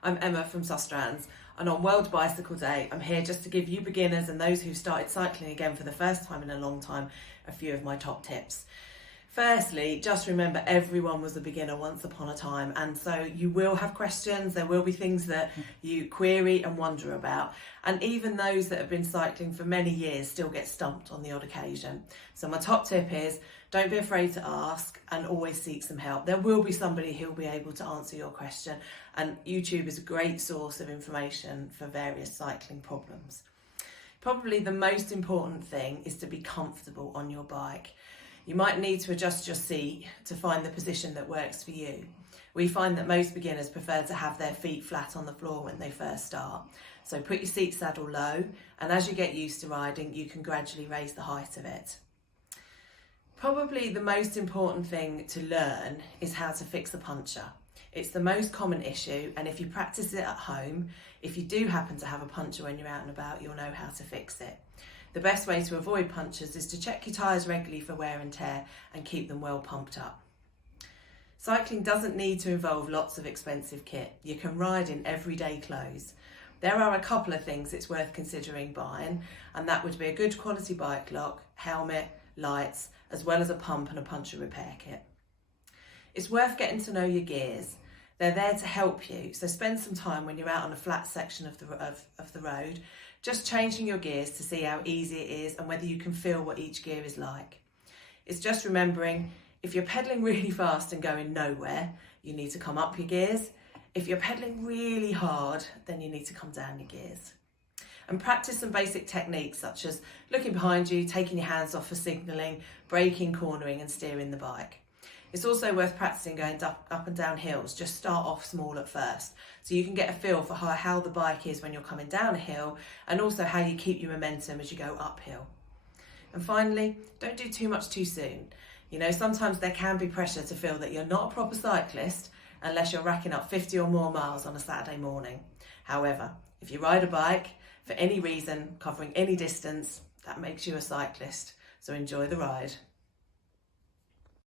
I'm Emma from Sustrans, and on World Bicycle Day, I'm here just to give you beginners and those who've started cycling again for the first time in a long time a few of my top tips. Firstly, just remember everyone was a beginner once upon a time, and so you will have questions, there will be things that you query and wonder about, and even those that have been cycling for many years still get stumped on the odd occasion. So my top tip is, don't be afraid to ask and always seek some help. There will be somebody who'll be able to answer your question, and YouTube is a great source of information for various cycling problems. Probably the most important thing is to be comfortable on your bike. You might need to adjust your seat to find the position that works for you. We find that most beginners prefer to have their feet flat on the floor when they first start. So put your seat saddle low, and as you get used to riding, you can gradually raise the height of it. Probably the most important thing to learn is how to fix a puncture. It's the most common issue, and if you practice it at home, if you do happen to have a puncture when you're out and about, you'll know how to fix it. The best way to avoid punctures is to check your tyres regularly for wear and tear and keep them well pumped up. Cycling doesn't need to involve lots of expensive kit. You can ride in everyday clothes. There are a couple of things it's worth considering buying, and that would be a good quality bike lock, helmet, lights, as well as a pump and a puncture repair kit. It's worth getting to know your gears. They're there to help you, so spend some time when you're out on a flat section of the road, just changing your gears to see how easy it is and whether you can feel what each gear is like. It's just remembering, if you're pedalling really fast and going nowhere, you need to come up your gears. If you're pedaling really hard, then you need to come down your gears. And practice some basic techniques such as looking behind you, taking your hands off for signalling, braking, cornering and steering the bike. It's also worth practicing going up and down hills. Just start off small at first, so you can get a feel for how the bike is when you're coming down a hill, and also how you keep your momentum as you go uphill. And finally, don't do too much too soon. You know, sometimes there can be pressure to feel that you're not a proper cyclist unless you're racking up 50 or more miles on a Saturday morning. However, if you ride a bike for any reason, covering any distance, that makes you a cyclist. So enjoy the ride.